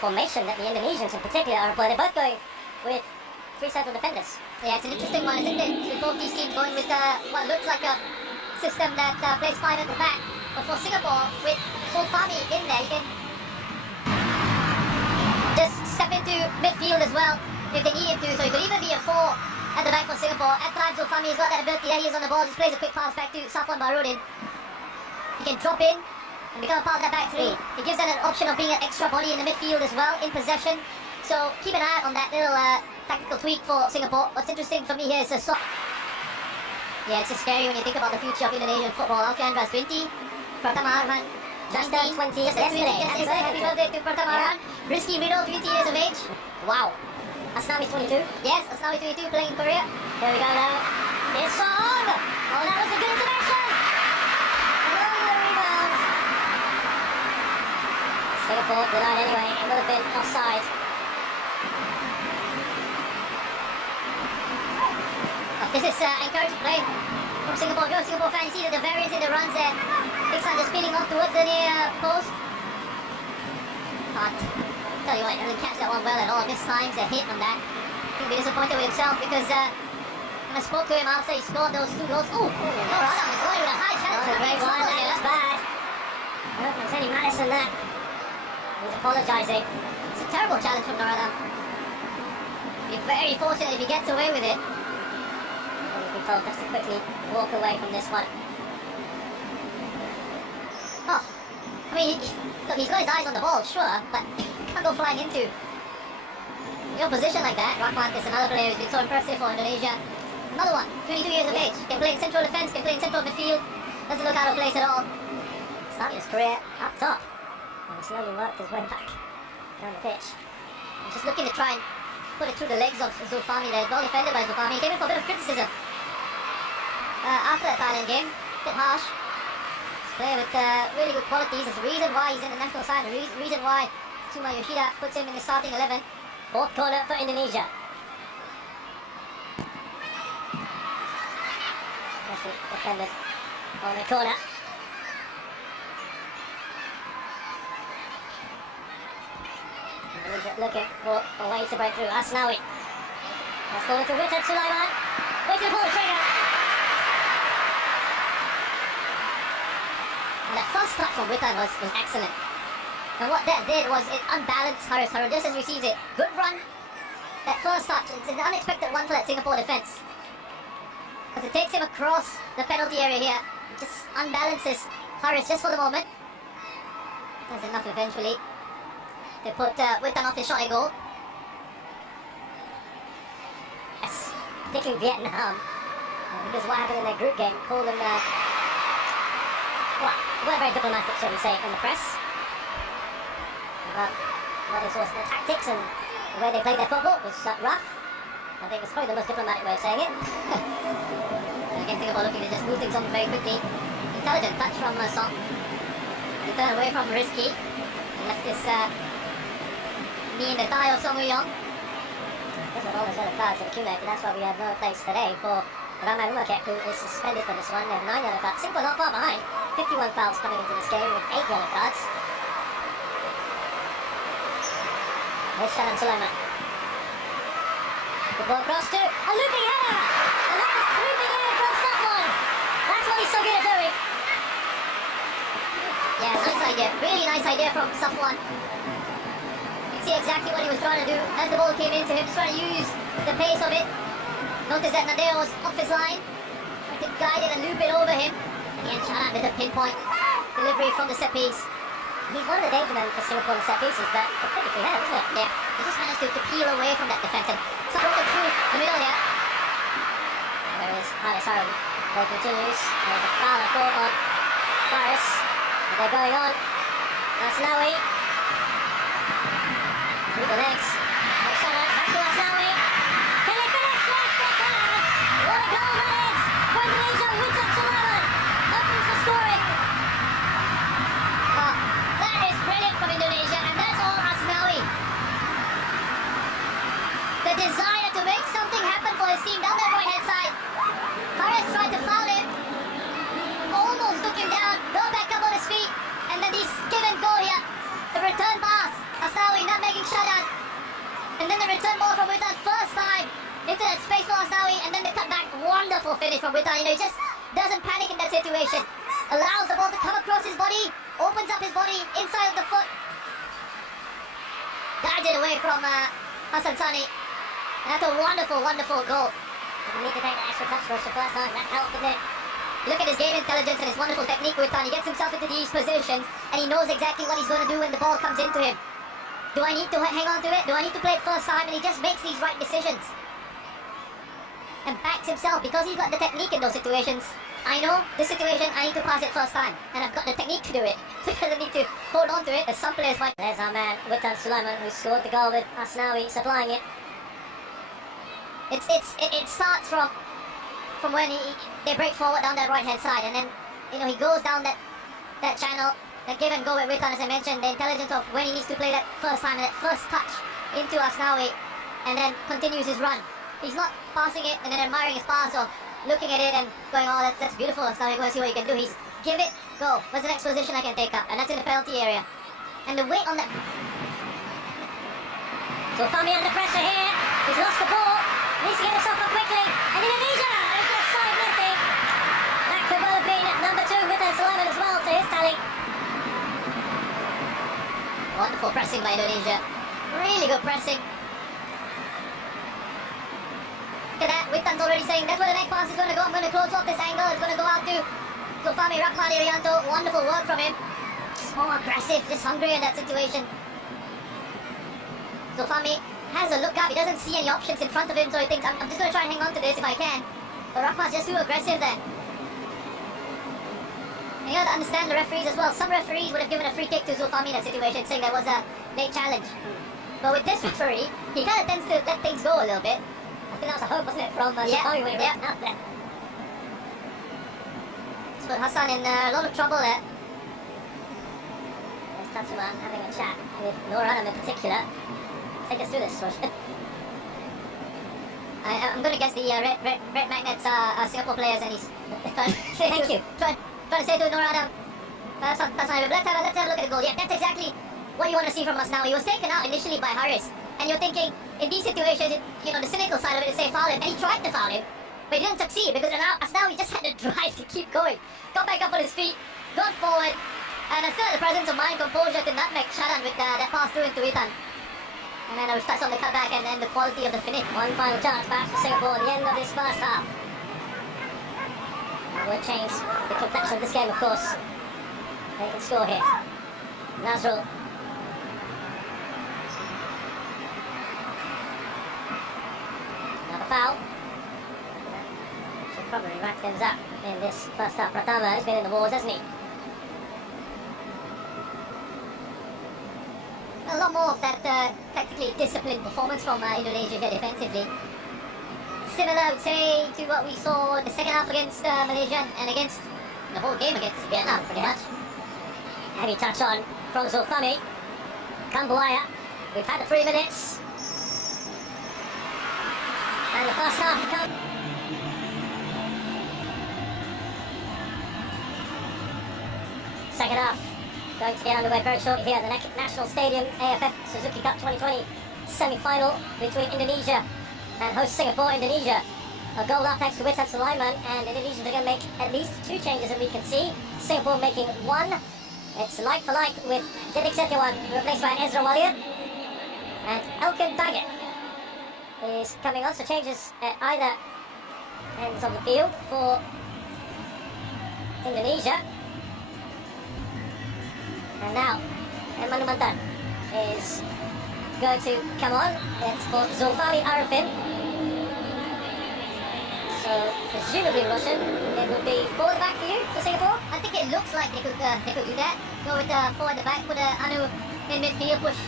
formation that the Indonesians in particular are employing. They're both going with three central defenders. Yeah, it's an interesting one, isn't it? With both these teams going with what looks like a system that plays 5 at the back. But for Singapore, with Solfami in there, he can just step into midfield as well if they need him to. So he could even be a 4 at the back for Singapore. At times, Solfami has got that ability. There he is on the ball. Just plays a quick pass back to Safwan Baharudin. He can drop in and become a part of that back three. It gives them an option of being an extra body in the midfield as well, in possession. So keep an eye on that little tactical tweak for Singapore. What's interesting for me here is the yeah, it's just scary when you think about the future of Indonesian football. Alfian Andras 20, Pratama Arman Just turned 20 yesterday. Happy birthday to Pratama Arman. Rizky Riddle, 20 years of age. Wow. Asnawi 22. Yes, Asnawi 22 playing in Korea. Here we go now. It's on! Oh, that was a good intervention! Along the rebound. Singapore denied anyway. It would have been offside. This is encouraging play from Singapore. If you're a Singapore fan, you see that the variance in the runs there. Big Sun just spinning off towards the near post. But tell you what, he doesn't catch that one well at all. Missed times, a hit on that. He'll be disappointed with himself because when I spoke to him after he scored those 2 goals. Ooh, no, Radam is going with a high challenge. That was a great one. That was bad. I don't think there's any malice in that. He's apologising. It's a terrible challenge from Radam. Be very fortunate if he gets away with it. We've been told just to quickly walk away from this one. Oh, I mean, look, he's got his eyes on the ball, sure, but can't go flying into your position like that. Rahmat is another player who's been so impressive for Indonesia. Another one, 22 years of age, can play in central defence, can play in central midfield, doesn't look out of place at all. Started his career up top and slowly worked his way back down the pitch. He's just looking to try and put it through the legs of Zulfami there. Well defended by Zulfami. He came in for a bit of criticism after that Thailand game. A bit harsh. This player with really good qualities. There's a reason why he's in the national side. The reason why Tsuma Yoshida puts him in the starting 11. Fourth corner for Indonesia. Nicely defended on the corner. Indonesia looking for a way to break through. Asnawi. That's falling to Richard Sulaiman. Waiting to pull the trigger. And that first touch from Witan was excellent. And what that did was it unbalanced Haris. Haris just as receives it. Good run. That first touch, it's an unexpected one for that Singapore defence. Because it takes him across the penalty area here. It just unbalances Haris just for the moment. That's enough eventually. They put Witan off his shot at goal. Yes, taking Vietnam. Because what happened in their group game called them, weren't very diplomatic, shall we say, in the press. But what is also the tactics and the way they played their football was rough. I think it's probably the most diplomatic way of saying it. And again, Singapore looking to just move things on very quickly. Intelligent touch from Song. He turned away from Rizky. He left this knee in the thigh of Song Woo-young. This was all the yellow cards that accumulated. That's why we have no place today for Ramai Umakek, who is suspended for this one. They have 9 yellow cards. Singapore not far behind. 51 fouls coming into this game with 8 yellow cards. Here's Shannon Sulaiman. The ball across to a looping header! And that was creeping in from Safwan. That's what he's so good at doing. Yeah, nice idea. Really nice idea from Safwan. You can see exactly what he was trying to do as the ball came into him. He's trying to use the pace of it. Notice that Nadeo was off his line. Trying to guide it and loop it over him. And Charan with a pinpoint delivery from the set piece. He's one of the danger men for Singapore in set pieces, but a pretty free header, isn't it? Yeah, he just managed to peel away from that defence and broken through the middle here. There is Haris Harum. Ball continues. There's a foul call on Faris. They're going on. Asnawi. Through the legs. Back to Asnawi. Can they finish? Yes, they can! What a goal that is for Indonesia. Richard Sulaiman opens the scoring. Oh, that is brilliant from Indonesia, and that's all Asnawi. The desire to make something happen for his team down that right hand side. Haris tried to foul him. Almost took him down. Got back up on his feet. And then this give and go here. The return pass. Asnawi nutmegging attacking Shadan. And then the return ball from Witan first time into that space for Asnawi, and then the cutback. Wonderful finish from Witan. You know, he just doesn't panic in that situation. Allows the ball to come across his body, opens up his body inside of the foot. Guides it away from Hassan Sani. And that's a wonderful, wonderful goal. Didn't need to take the extra touch rush the first time. That helped, didn't it? Look at his game intelligence and his wonderful technique with Witan. He gets himself into these positions and he knows exactly what he's going to do when the ball comes into him. Do I need to hang on to it? Do I need to play it first time? And he just makes these right decisions. And backs himself because he's got the technique in those situations. I know this situation, I need to pass it first time. And I've got the technique to do it. So he doesn't need to hold on to it as some players might. There's our man, Witan Sulaiman, who scored the goal with Asnawi supplying it. It starts from when they break forward down that right hand side, and then he goes down that channel, that give and go with Witan, as I mentioned, the intelligence of when he needs to play that first time, that first touch into Asnawi, and then continues his run. He's not passing it and then admiring his pass or looking at it and going, oh, that's beautiful, Asnawi, go and see what you can do. He's give it, go, what's the next position I can take up, and that's in the penalty area. And the weight on that. So Fami under pressure here. He's lost the ball. Needs to get himself up quickly. And Indonesia into the side netting. That could well have been number 2 with Sulaiman as well to his tally. Wonderful pressing by Indonesia. Really good pressing. Look at that. Witan's already saying that's where the next pass is going to go. I'm going to close off this angle. It's going to go out to Zulfami Rahmani Rianto. Wonderful work from him. Just more aggressive, just hungry in that situation. Zulfami has a look up. He doesn't see any options in front of him, so he thinks, I'm just going to try and hang on to this if I can. But Rahman's just too aggressive there. And you got to understand the referees as well. Some referees would have given a free kick to Zulfami in that situation, saying that was a late challenge. But with this referee, he kind of tends to let things go a little bit. I think that was a hope, wasn't it, from Zulfami when he went out there. It's put Hassan in a lot of trouble there. There's Tatsuma having a chat with Nur Adam in particular. Take us through this, Rosh. I'm going to guess the red magnets are Singapore players, and he's trying to say Thank you. Trying to say to Nur Adam, let's have a look at the goal. Yeah, that's exactly what you want to see from us now. He was taken out initially by Haris, and you're thinking, in these situations, the cynical side of it is say foul him, and he tried to foul him, but he didn't succeed, because now he just had to drive to keep going. Got back up on his feet, got forward, and still had the presence of mind, composure to nutmeg Shadan with that pass through into Witan. And then we've touched on the cutback and then the quality of the finish. One final chance back for Singapore at the end of this first half. That would change the complexion of this game, of course. They can score here. Nazrul. Another foul. Should probably wrap things up in this first half. Pratama has been in the wars, hasn't he? A lot more of that tactically disciplined performance from Indonesia here defensively. Similar, I would say, to what we saw in the second half against Malaysia and against the whole game against Vietnam, pretty much. Heavy touch on from Zulfami. Kambuaya. We've had the 3 minutes. And the first half comes. Second half going to get underway very shortly here at the National Stadium AFF Suzuki Cup 2020 semi-final between Indonesia and host Singapore. Indonesia a goal up thanks to Witan Sulaiman, and Indonesians are going to make at least 2 changes that we can see. Singapore making 1. It's like for like with Didik Setiawan replaced by Ezra Walia, and Elkin Baggett is coming on, so changes at either ends of the field for Indonesia. And now, Emmanuel Mantan is going to come on. It's for Zulfami Arifin. So, presumably Russian, it would be forward back for you for Singapore? I think it looks like they could do that. Go with forward the back, put Anu in midfield, push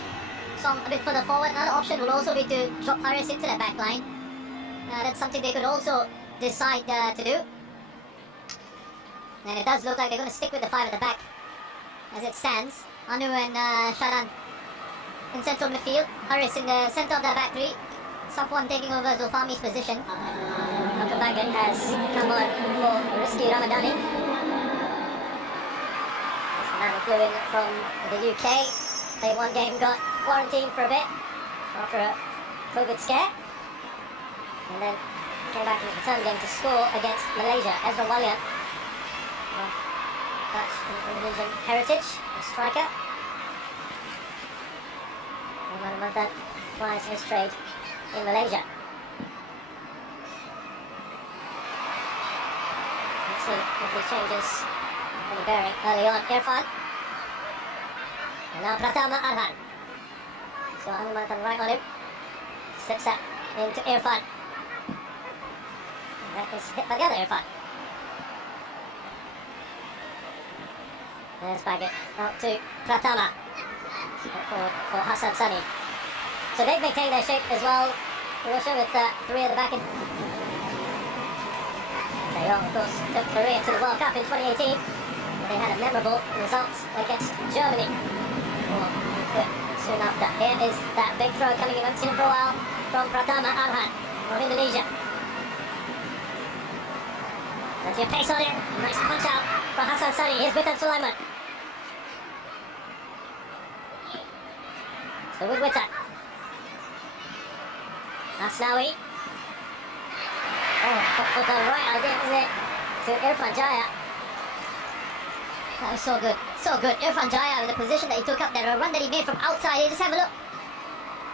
Song a bit further forward. Another option would also be to drop Haris into that back line. That's something they could also decide to do. And it does look like they're going to stick with the 5 at the back as it stands. Anu and Shadan in central midfield. Haris in the centre of that back 3. Safwan taking over Zulfami's position. Elkin Baggett has come on for Rizky Ramadani. This man flew in from the UK. Played 1 game, got quarantined for a bit after a COVID scare. And then came back in the return game to score against Malaysia. Ezra Walian of Dutch and Indonesian heritage, a striker. And one of them that flies his trade in Malaysia. Let's see if he changes any bearing early on. Irfan. And now Pratama Arhan. So Hanumantan right on him. Slips that into Irfan. And that is hit by the other Irfan. Let's back it out to Pratama. For Hassan Sani. So they've maintained their shape as well. Russia with three at the back end. They all, of course, took Korea to the World Cup in 2018. They had a memorable result against Germany. Soon after. Here is that big throw coming in. Haven't seen it for a while from Pratama Arhan of Indonesia. Plenty of pace on it. Nice punch out for Hassan Sani. Here's Witan Sulaiman. So with Witan. Asnawi. Oh, with the right idea, isn't it? To Irfan Jaya. That was so good. So good. Irfan Jaya with the position that he took up there. A run that he made from outside. Just have a look.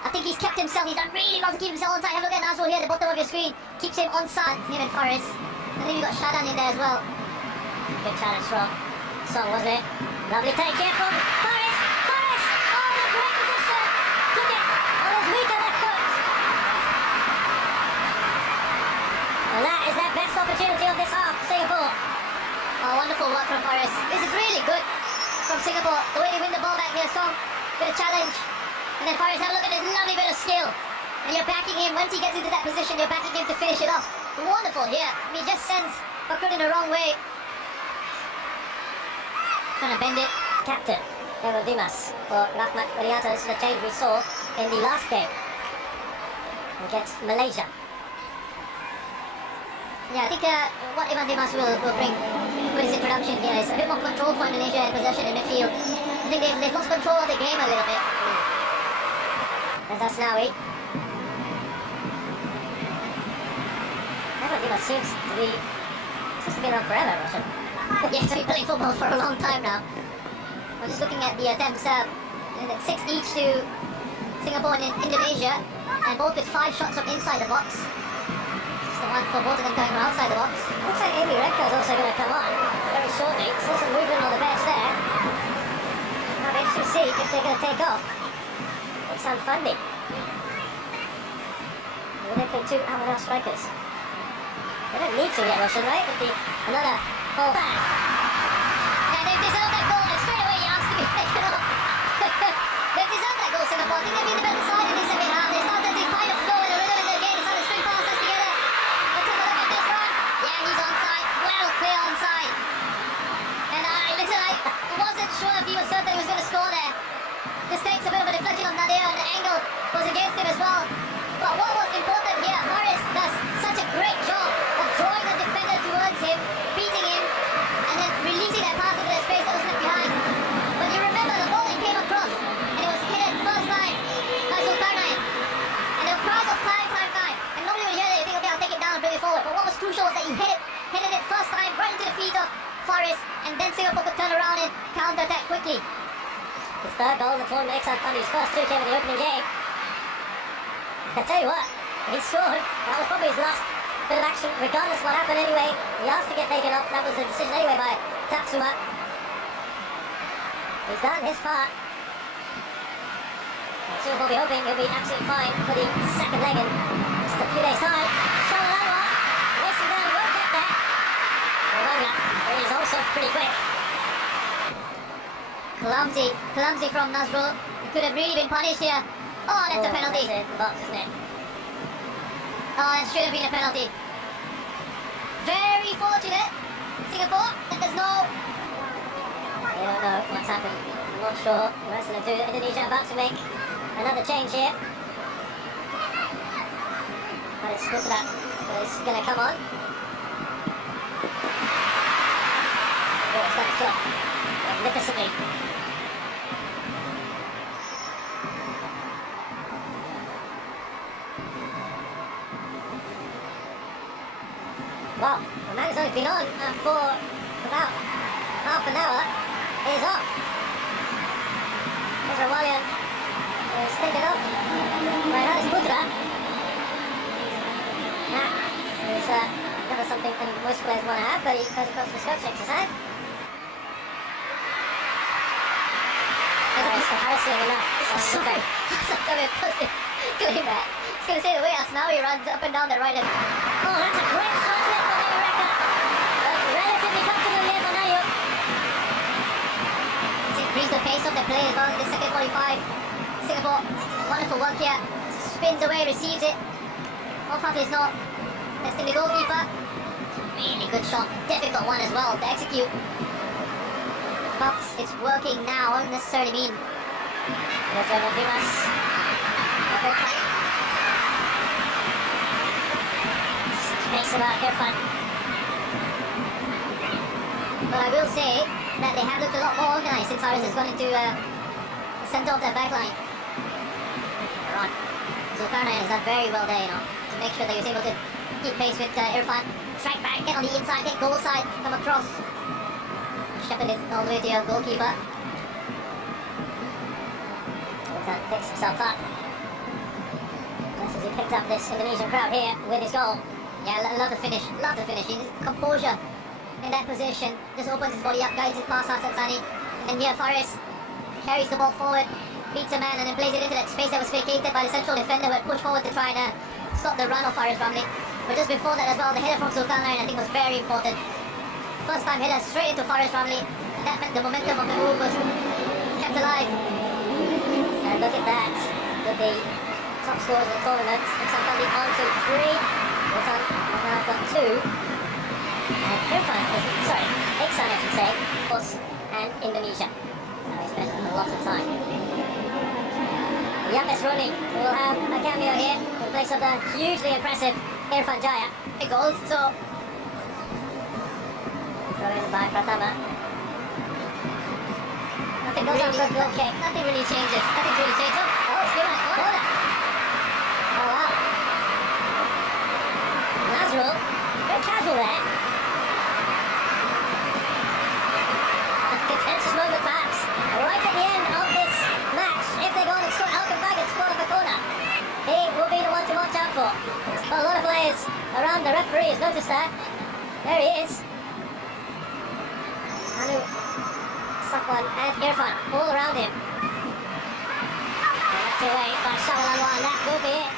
I think he's kept himself. He's done really well to keep himself on side. Have a look at Nazrul here at the bottom of your screen. Keeps him on side. Him and Faris. I think we got Shadan in there as well. Good challenge from Song, wasn't it? Lovely take here from Faris. Faris! Oh, what a great position. Took it on his weaker left foot. And that is their best opportunity of this half, Singapore. Oh, wonderful work from Faris. This is really good from Singapore. The way they win the ball back here, Song. Bit of challenge. And then Faris, have a look at this lovely bit of skill. And you're backing him. Once he gets into that position, you're backing him to finish it off. Wonderful here. I mean, he just sends Bakrud in the wrong way. Trying to bend it. Captain Errol Dimas for Rahmat Irianto. This is the change we saw in the last game against Malaysia. Yeah, I think what Evan Dimas will bring with his introduction here is a bit more control for Indonesia and possession in midfield. I think they've lost control of the game a little bit. There's Asnawi. Evan Dimas seems to be around forever, Russian. Yeah, he's been playing football for a long time now. I'm just looking at the attempts. 6 each to Singapore and Indonesia, and both with 5 shots from inside the box. It's the one for both of them coming from outside the box. Looks like Amy Rekka is also going to come on very shortly. Saw some movement on the bench there. Now we have to see if they're going to take off. It's Sanfandi. Will they play 2 Amadou strikers? They don't need to yet, Russian, right? With another ball back. Yeah, they've deserved that goal, and straight away you asked to be taken off. They've deserved that goal, Singapore. I think they've been the better side in this second half. They started to find a flow and a rhythm in the game. They started to string passes together. Let's have a look at this one. Yeah, he's onside. Well clear onside. And I wasn't sure if he was certain he was going to score there. This takes a bit of a deflection of Nadir, and the angle was against him as well. But what was important here, Faris does such a great job of drawing the defender towards him, beating him, and then releasing that pass into the space that was left behind. But you remember the ball came across, and it was hit first time by Zulkarnain. And there were cries of time. And nobody would hear that. You think, okay, I'll take it down and bring it forward. But what was crucial was that he hit it first time right into the feet of Faris, and then Singapore could turn around and counter-attack quickly. His third goal in the tournament, His first 2 came in the opening game. I tell you what, he scored. That was probably his last bit of action, regardless what happened anyway. He asked to get taken off. That was the decision anyway by Tatsuma. He's done his part. Singapore will be hoping he'll be absolutely fine for the second leg in just a few days' time. Shalalwa, racing down, won't get there. Rawanga is also pretty quick. Clumsy from Nazrul. He could have really been punished here. Oh, that's a penalty. That's the box, isn't it? Oh, that should have been a penalty. Very fortunate, Singapore, that there's no... They don't know what's happened. I'm not sure. The rest of them do. Indonesia about to make another change here. But it's good that it's going to come on. Oh, it's that shot magnificently. Well, the man who's only been on for about half an hour is off. Ezra Wallian is taken off by Alex Putra. That is never something most players want to have, but he goes across the scope, shakes his hand. It's embarrassing enough. Sorry. Going back. I was going to say the way Asnawi runs up and down the right hand. Oh, that's a great shot there from Eureka. Relatively comfortable here for Nayo. It's increased the pace of the play as well in the second 45. Singapore, wonderful work here. Spins away, receives it. Off half is not. Testing the goalkeeper. Really good shot. Difficult one as well to execute. But it's working now, doesn't necessarily mean. There's Roman Dimas. Makes about Irfan. But I will say that they have looked a lot more organised since Haris has gone into the centre of their backline. Ron Zulkarnain has done very well there, to make sure that he was able to keep pace with Irfan. Strike back, get on the inside, get goal side, come across. Shepherd it all the way to your goalkeeper. Irfan picks himself up. Just as he picked up this Indonesian crowd here with his goal. Yeah, love the finish, His composure in that position. Just opens his body up, guides it past Hassan Sani. And here Faris carries the ball forward, beats a man and then plays it into that space that was vacated by the central defender who had pushed forward to try and stop the run of Faris Ramli. But just before that as well, the header from Zulkarnain I think was very important. First time header straight into Faris Ramli. And that meant the momentum of the move was kept alive. And look at that. With the top scorers of the tournament, Iksan Fandi on to 3. Iksan has now got 2. And Irfan, Iksan I should say, of course, and Indonesia. He spent a lot of time. Yapes Roni will have a cameo here in place of the hugely impressive Irfan Jaya. Big goals, so Throw in by Pratama. nothing Goes on for a really, goal kick. nothing really changes. Nothing really changes. Oh, it's given a corner. Oh wow. Nazrul, very casual there. A contentious moment perhaps. Right at the end of this match, if they go on and score, Alkan Baggett scored off a corner. He will be the one to watch out for. But a lot of players around the referee has noticed that. There he is. Anu, Safwan and Irfan all around him. And that's away by Shawal Anwar, and that will be it.